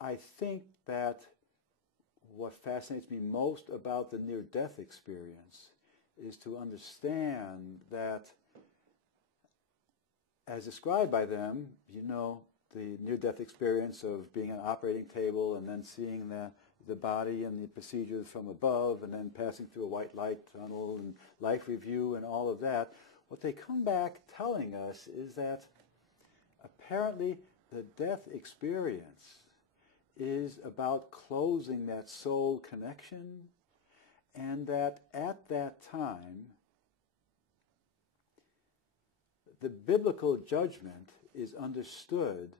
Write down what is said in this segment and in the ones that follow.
I think that what fascinates me most about the near-death experience is to understand that, as described by them, you know, the near-death experience of being on an operating table and then seeing the body and the procedures from above and then passing through a white light tunnel and life review and all of that, what they come back telling us is that apparently the death experience is about closing that soul connection, and that at that time the biblical judgment is understood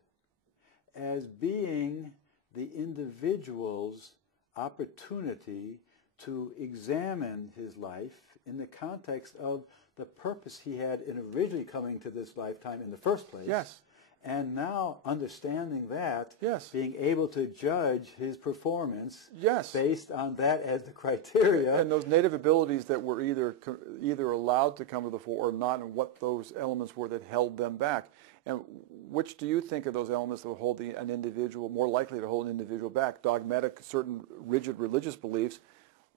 as being the individual's opportunity to examine his life in the context of the purpose he had in originally coming to this lifetime in the first place. Yes. And now understanding that, yes, being able to judge his performance, yes, based on that as the criteria. And those native abilities that were either allowed to come to the fore or not, and what those elements were that held them back. And which do you think of those elements that would hold an individual, more likely to hold an individual back? Dogmatic, certain rigid religious beliefs,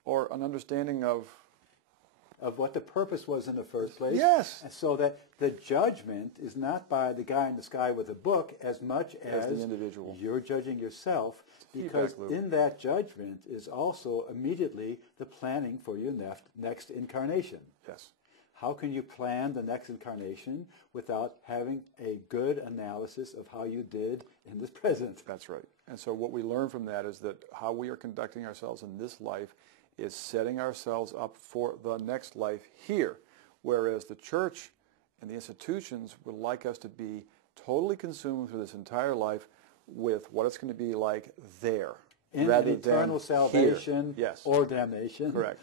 or an understanding of what the purpose was in the first place. Yes. And so that the judgment is not by the guy in the sky with a book as much as the individual. You're judging yourself, because in that judgment is also immediately the planning for your next incarnation. Yes. How can you plan the next incarnation without having a good analysis of how you did in this present? That's right. And so what we learn from that is that how we are conducting ourselves in this life is setting ourselves up for the next life here, whereas the church and the institutions would like us to be totally consumed through this entire life with what it's going to be like there, in rather eternal than salvation here. Yes. or damnation. Correct.